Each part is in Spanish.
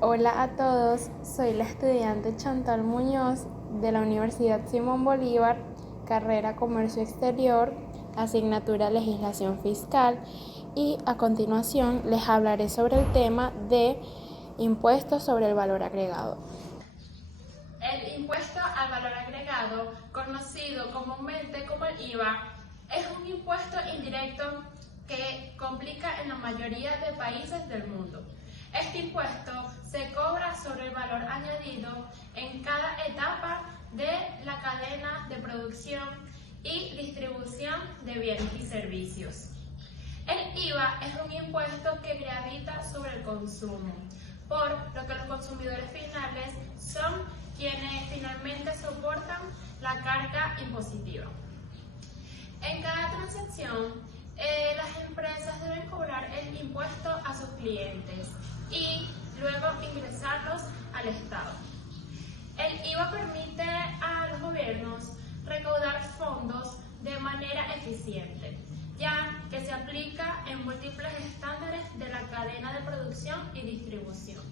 Hola a todos, soy la estudiante Chantal Muñoz de la Universidad Simón Bolívar, carrera Comercio Exterior, asignatura Legislación Fiscal y a continuación les hablaré sobre el tema de impuestos sobre el valor agregado. El impuesto al valor agregado, conocido comúnmente como el IVA, es un impuesto indirecto que complica en la mayoría de países del mundo. Este impuesto se cobra sobre el valor añadido en cada etapa de la cadena de producción y distribución de bienes y servicios. El IVA es un impuesto que gravita sobre el consumo, por lo que los consumidores finales son quienes finalmente soportan la carga impositiva. En cada transacción, las empresas deben cobrar el impuesto a sus clientes y luego ingresarlos al Estado. El IVA permite a los gobiernos recaudar fondos de manera eficiente, ya que se aplica en múltiples estándares de la cadena de producción y distribución.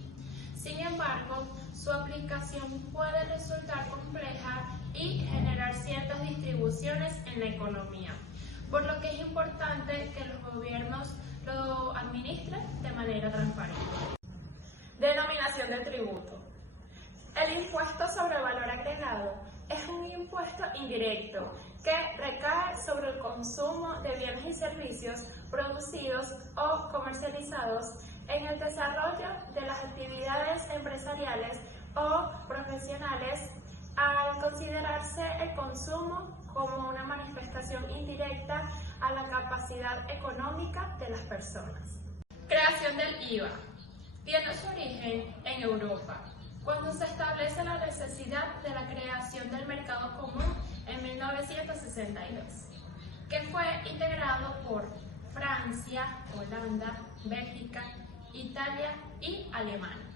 Sin embargo, su aplicación puede resultar compleja y generar ciertas distribuciones en la economía, por lo que es importante que los gobiernos lo administren de manera transparente. Denominación del tributo. El impuesto sobre el valor agregado es un impuesto indirecto que recae sobre el consumo de bienes y servicios producidos o comercializados en el desarrollo de las actividades empresariales o profesionales, al considerarse el consumo como una manifestación indirecta a la capacidad económica de las personas. Creación del IVA. Tiene su origen en Europa, cuando se establece la necesidad de la creación del mercado común en 1962, que fue integrado por Francia, Holanda, Bélgica, Italia y Alemania.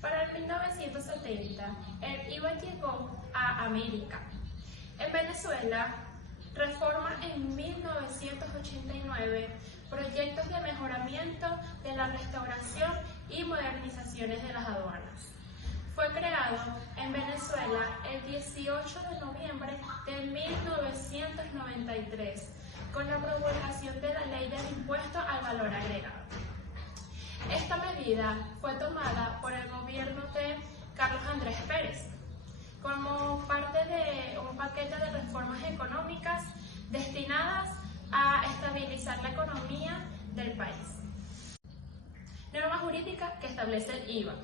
Para el 1970, el IVA llegó a América. En Venezuela, reforma en 1989 proyectos de mejoramiento de la restauración y modernizaciones de las aduanas. Fue creado en Venezuela el 18 de noviembre de 1993 con la promulgación de la Ley del Impuesto al Valor Agregado. Esta medida fue tomada por el gobierno de Carlos Andrés Pérez como parte de un paquete de reformas económicas destinadas a estabilizar la economía del país. Norma jurídica que establece el IVA.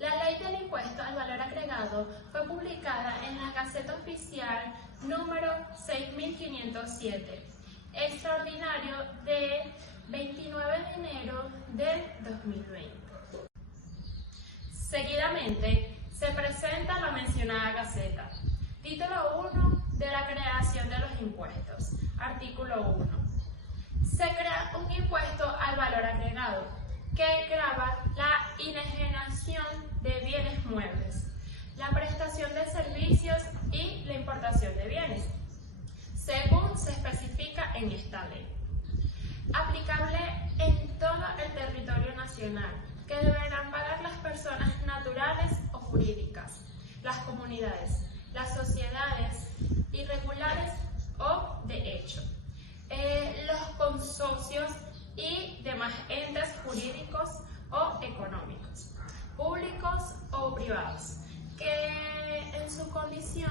La Ley del Impuesto al Valor Agregado fue publicada en la Gaceta Oficial número 6507, extraordinario de 29 de enero del 2020. Seguidamente, se presenta la mencionada Gaceta. Título 1 de la creación de los impuestos. Artículo 1. Se crea un impuesto al valor agregado que grava la enajenación de bienes muebles, la prestación de servicios y la importación de bienes, según se especifica en esta ley. Aplicable en todo el territorio nacional, que deberán pagar las personas naturales o jurídicas, las comunidades, las sociedades irregulares o de hecho, los consorcios y demás entes jurídicos o económicos, públicos o privados, que en su condición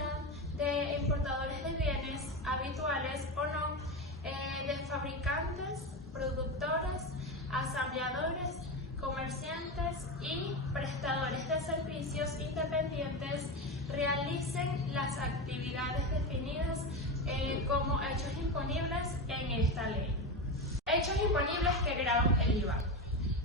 de importadores de bienes habituales o no, de fabricantes, productores, asambleadores, comerciantes y prestadores de servicios independientes realicen las actividades definidas como hechos imponibles en esta ley. Hechos imponibles que gravan el IVA.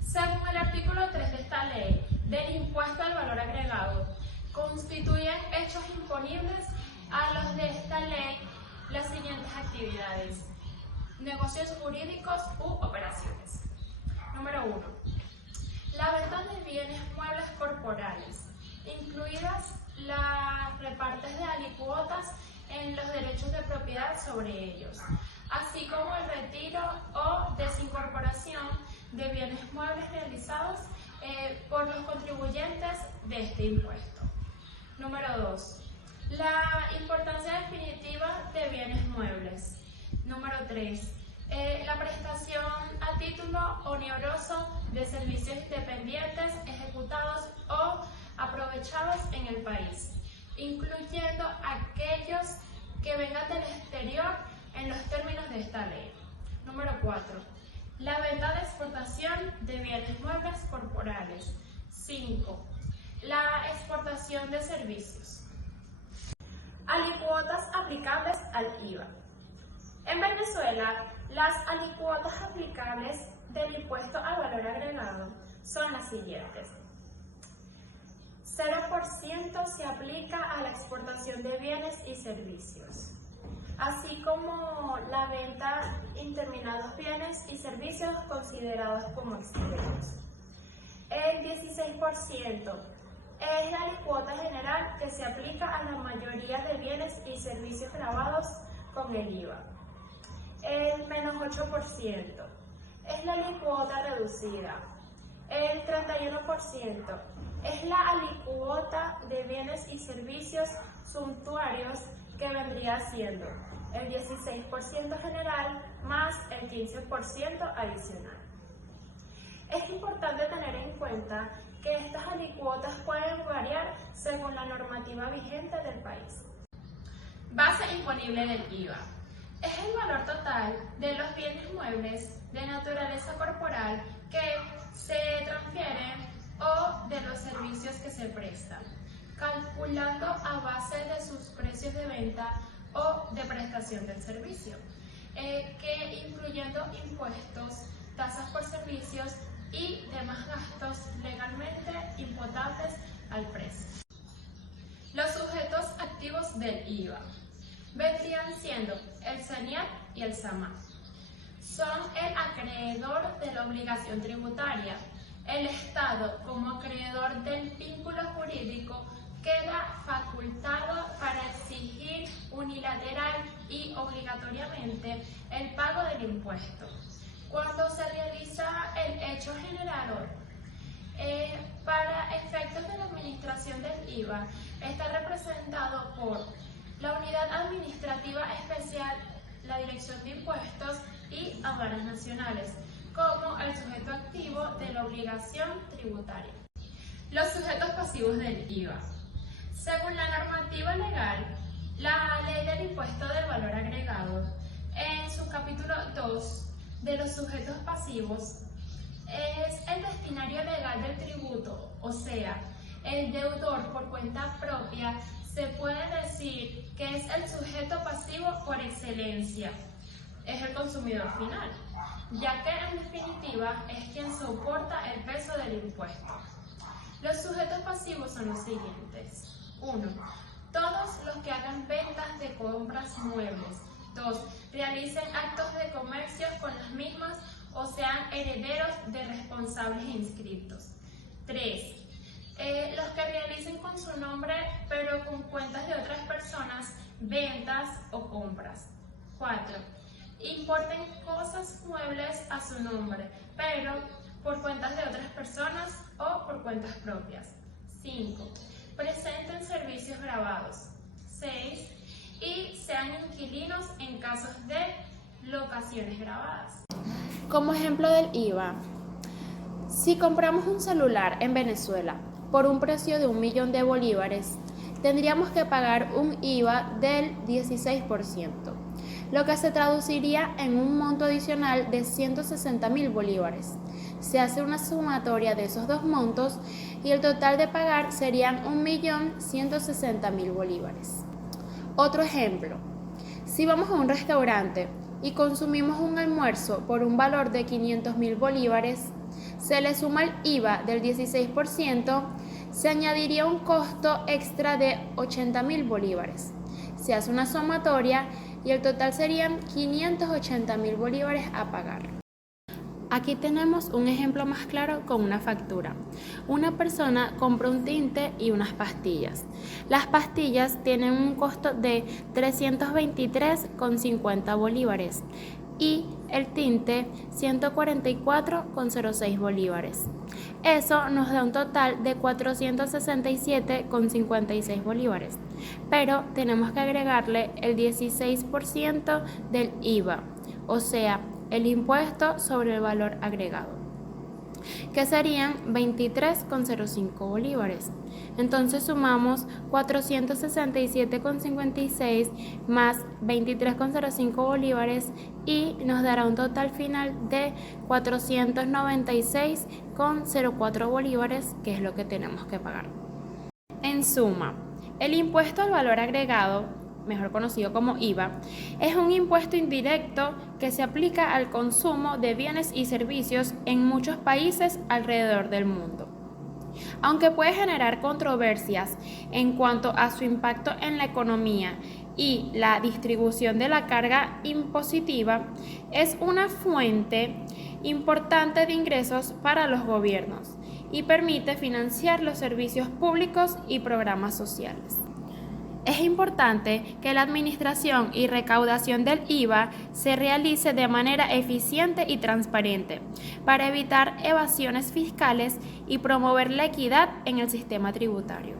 Según el artículo 3 de esta ley del impuesto al valor agregado, constituyen hechos imponibles a los de esta ley las siguientes actividades: negocios jurídicos u operaciones. Número 1. La venta de bienes muebles corporales, incluidas las repartes de alicuotas en los derechos de propiedad sobre ellos, así como el retiro o desincorporación de bienes muebles realizados por los contribuyentes de este impuesto. Número 2. La importancia definitiva de bienes muebles. Número 3. La prestación a título oneroso de servicios independientes ejecutados o aprovechados en el país, incluyendo aquellos que vengan del exterior en los términos de esta ley. Número 4. La venta de exportación de bienes muebles corporales. 5. La exportación de servicios. Alícuotas aplicables al IVA. En Venezuela, las alícuotas aplicables del impuesto al valor agregado son las siguientes. 0% se aplica a la exportación de bienes y servicios, así como la venta de determinados bienes y servicios considerados como extranjeros. El 16% es la alícuota general que se aplica a la mayoría de bienes y servicios gravados con el IVA. El menos 8% es la alícuota reducida. El 31% es la alícuota de bienes y servicios suntuarios, que vendría siendo el 16% general más el 15% adicional. Es importante tener en cuenta que estas alícuotas pueden variar según la normativa vigente del país. Base imponible del IVA. Es el valor total de los bienes muebles de naturaleza corporal que se transfieren o de los servicios que se prestan, calculando a base de sus precios de venta o de prestación del servicio, que incluyendo impuestos, tasas por servicios y demás gastos legalmente imputables al precio. Los sujetos activos del IVA vendrían siendo el SENIAT y el SAMAT. Son el acreedor de la obligación tributaria. El Estado, como acreedor del vínculo jurídico, queda facultado para exigir unilateral y obligatoriamente el pago del impuesto. Cuando se realiza el hecho generador, para efectos de la administración del IVA, está representado por la Unidad Administrativa Especial, la Dirección de Impuestos y Aduanas Nacionales, como el sujeto activo de la obligación tributaria. Los sujetos pasivos del IVA. Según la normativa legal, la Ley del Impuesto del Valor Agregado, en su capítulo 2 de los sujetos pasivos, es el destinario legal del tributo, o sea, el deudor por cuenta propia. Se puede decir que es el sujeto pasivo por excelencia, es el consumidor final, ya que en definitiva es quien soporta el peso del impuesto. Los sujetos pasivos son los siguientes. 1. Todos los que hagan ventas de compras muebles. 2. Realicen actos de comercio con las mismas o sean herederos de responsables inscritos. 3. Los que realicen con su nombre pero con cuentas de otras personas ventas o compras. 4. Importen cosas muebles a su nombre pero por cuentas de otras personas o por cuentas propias. 5. Presenten servicios grabados. 6. Y sean inquilinos en casos de locaciones grabadas. Como ejemplo del IVA, si compramos un celular en Venezuela por un precio de 1 millón de bolívares, tendríamos que pagar un IVA del 16%, lo que se traduciría en un monto adicional de 160.000 bolívares. Se hace una sumatoria de esos dos montos y el total de pagar serían 1.160.000 bolívares. Otro ejemplo, si vamos a un restaurante y consumimos un almuerzo por un valor de 500.000 bolívares, se le suma el IVA del 16%, se añadiría un costo extra de 80.000 bolívares. Se hace una sumatoria y el total serían 580.000 bolívares a pagar. Aquí tenemos un ejemplo más claro con una factura. Una persona compra un tinte y unas pastillas. Las pastillas tienen un costo de 323,50 bolívares y el tinte 144,06 bolívares. Eso nos da un total de 467,56 bolívares, pero tenemos que agregarle el 16% del IVA, o sea, el impuesto sobre el valor agregado, que serían 23,05 bolívares. Entonces sumamos 467,56 más 23,05 bolívares y nos dará un total final de 496,04 bolívares, que es lo que tenemos que pagar. En suma, el impuesto al valor agregado, mejor conocido como IVA, es un impuesto indirecto que se aplica al consumo de bienes y servicios en muchos países alrededor del mundo. Aunque puede generar controversias en cuanto a su impacto en la economía y la distribución de la carga impositiva, es una fuente importante de ingresos para los gobiernos y permite financiar los servicios públicos y programas sociales. Es importante que la administración y recaudación del IVA se realice de manera eficiente y transparente para evitar evasiones fiscales y promover la equidad en el sistema tributario.